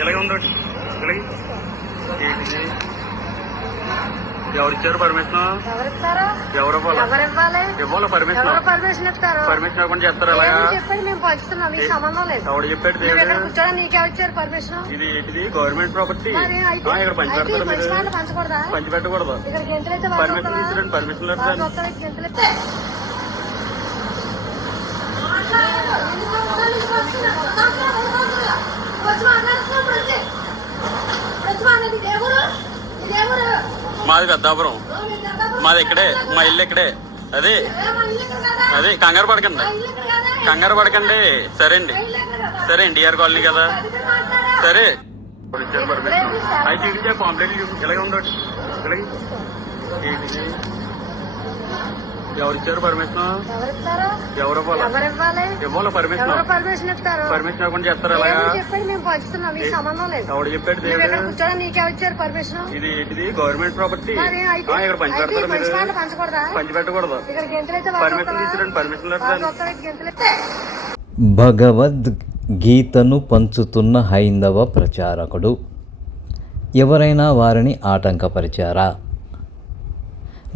ఇలాగే ఉండండి. ఇలాగే ఏంటిది? ఎవరిచ్చారు పర్మిషన్? ఎవరిస్తారు? ఎవరు ఇవ్వాలి? ఇవ్వాలి పర్మిషన్. పర్మిషన్ ఇస్తారు. పర్మిషన్ ఇవ్వకుండా చేస్తారు అలాగా? చెప్పండి, మేము పంచుతున్నాం, మీకు సంబంధం లేదు. ఎవడు చెప్పాడు? దేవుడు కూర్చోడా నీకెవరు ఇచ్చారు పర్మిషన్? ఇది ఏంటిది? Government property. ఇక్కడ పంచి పెడతారు మీరు? పంచకూడదా? పంచి పెట్టకూడదు. ఇక్కడ గంటలైతే పర్మిషన్ తీసుకురండి. పర్మిషన్ లేదు. గంటలైతే మాది పెద్దాపురం. మాది ఇక్కడే, మా ఇల్లు ఇక్కడే. అదే అదే కంగారు పడకండి, కంగారు పడకండి. సరే అండి, సరే ఎన్టీఆర్ కాలనీ కదా. సరే అయితే చూపించే పాంప్లెట్ ఇలాగే ఉండదు. ఇలాగే ఏంటిది? ఎవరిచ్చారు పర్మిషన్? ఎవరు ఇవ్వాలి? ఇవ్వాలి పర్మిషన్. పర్మిషన్ ఇస్తారు. పర్మిషన్ ఇవ్వకుండా చేస్తారు అలాగా? చెప్పండి, మేము పంచుతున్నాం, మీకు సంబంధం లేదు. ఎవడు చెప్పాడు? దేవుడు కూర్చోడా నీకెవరు ఇచ్చారు పర్మిషన్? ఇది ఏంటిది? Government property. ఇక్కడ పంచి పెడతారు మీరు? పంచకూడదా? పంచి పెట్టకూడదు. ఇక్కడ గంటలైతే పర్మిషన్ తీసుకురండి. పర్మిషన్ లేదు. భగవద్గీతను పంచుతున్న హైందవ ప్రచారకుడు ఎవరైనా వారిని ఆటంకపరిచారా?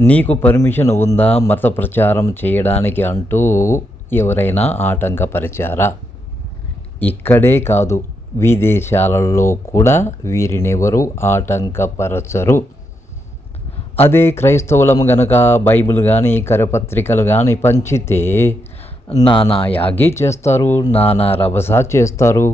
నీకు పర్మిషన్ ఉందా మత ప్రచారం చేయడానికి అంటూ ఎవరైనా ఆటంకపరిచారా? ఇక్కడే కాదు, విదేశాలలో కూడా వీరినెవరూ ఆటంకపరచరు. అదే క్రైస్తవులము గనక బైబిల్ కానీ కరపత్రికలు కానీ పంచితే నానా యాగి చేస్తారు, నానా రభస చేస్తారు.